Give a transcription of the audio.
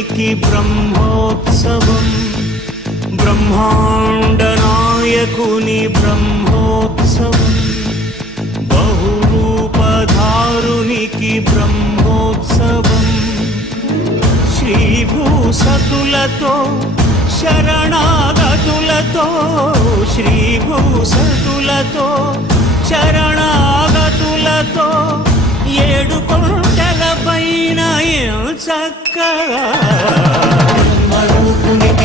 బ్రహ్మాండనాయకునికి బ్రహ్మోత్సవం, బ్రహ్మాండనాయకుని బ్రహ్మోత్సవం, బహురూపధారునికి బ్రహ్మోత్సవం, శ్రీభూసతులతో శరణాగతులతో, శ్రీభూసతులతో శరణాగతులతో, ఏడు కొండల పైన చక్కగా బ్రహ్మరూపుని